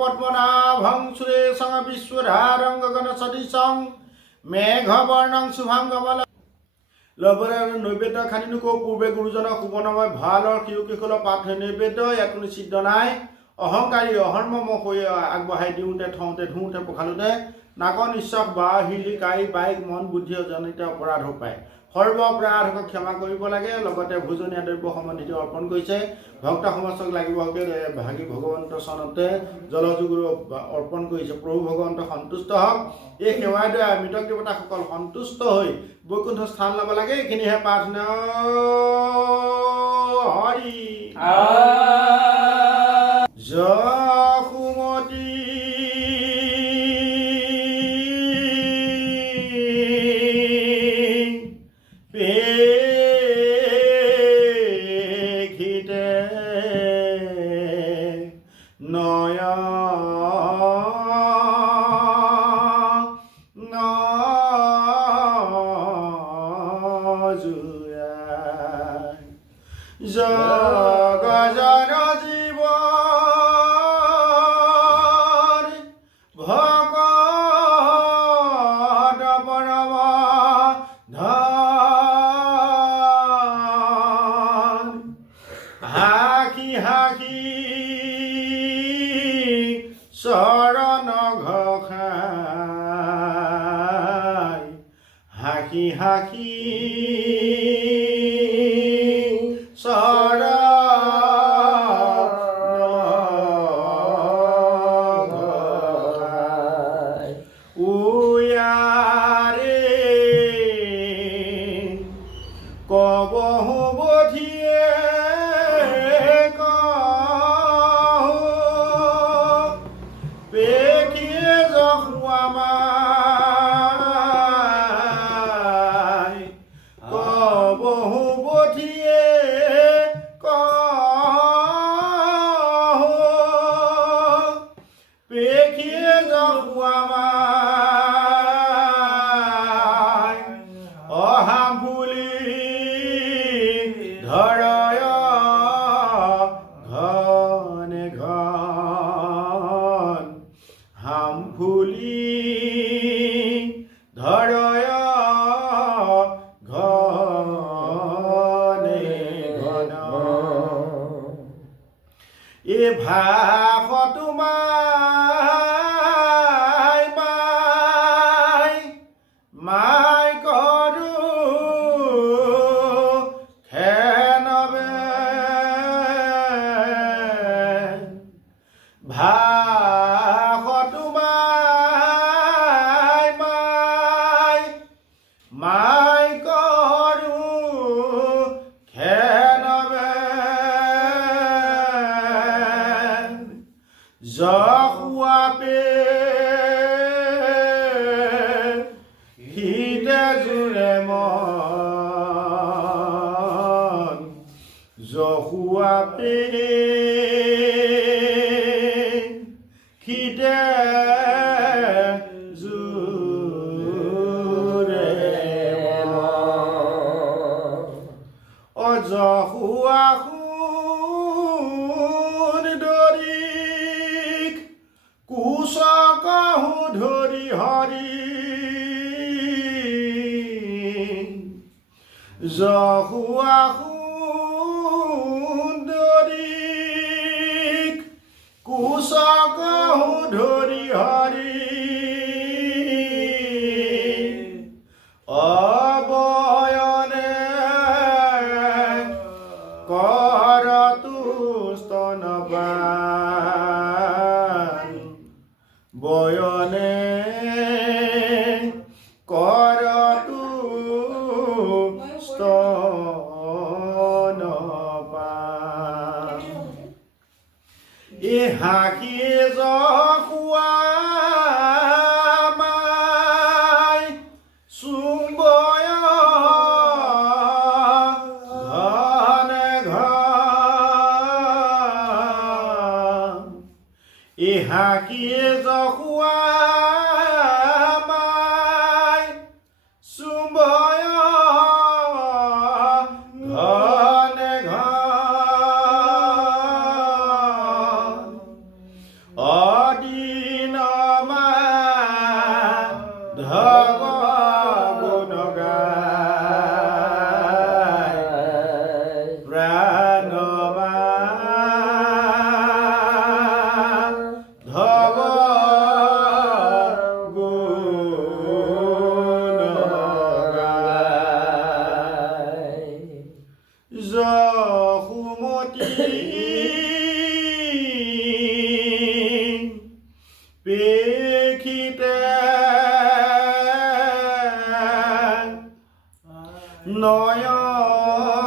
পদ্মনাভং সুৰেশং বিশ্বধাৰং গগনসদৃশং মেঘবৰ্ণং শুভং কমল লগতে নৈবেদ্য খানি নকৰো পূৰ্বে গুৰুজনক সুবৰ্ণময় ভালৰ শিশুকিশোৰৰ পাঠ নৈবেদ্য ইয়াত কোনো সিদ্ধ নাই অহংকাৰী অহৰ্মম হৈ আগবঢ়াই দিওঁতে থওঁতে ধুওঁতে পখালোতে নাকৰ নিশ্চক বা হিলিকাই বাইক মন বুদ্ধি জনিত অপৰাধ পায় সৰ্ব অপৰাধক ক্ষমা কৰিব লাগে লগতে ভোজনীয়া দ্ৰব্য সম্বন্ধিত অৰ্পণ কৰিছে ভক্ত সমাজক লাগিব ভাগী ভগৱন্ত চৰণতে জলযোগুৰ অৰ্পণ কৰিছে প্ৰভু ভগৱন্ত সন্তুষ্ট হওক এই সেৱাৰ দ্বাৰা মৃতক দেৱতাসকল সন্তুষ্ট হৈ বৈকুণ্ঠ স্থান ল'ব লাগে এইখিনিহে প্ৰাৰ্থনা হৰি যশুমতি জগজন জীৱ ভকত পৰম ধন হাকি হাকি চৰণ ঘখাই হাকি হাকি কবহু বধিয়ে পেখিয়ে জহুৱামাই কবহু বধিয়ে পেখিয়ে জহুৱামাই অহাম ধৰয় ঘনে ঘন হাম ফুলি ধৰয় ঘনে ঘন এ ভাষ তোমাই মাই মাই কৰো ভাষ তোমাই মাই মাই কৰো খেনবে জহুৱাপে হিতে জোৰে মন জহুৱাপে খিদে জোৰে অজহুৱা সোণ দৰিক কুচকহু ধৰি হৰি জহুৱা সোণ দৰিক কুচকহু ধৰি হৰি অবয়নে কৰতু স্তনপান বয়নে কৰতু স্তনপান এ হাকি জহুৱামাই চুম্বয় ঘনে ঘন এ হাকি জহুৱামাই চুম্বয় ঘনে ঘন অদিন ধব গুণ গায় প্ৰাণ ধব গুণ গায় যশুমতী পেখিতে নয়ন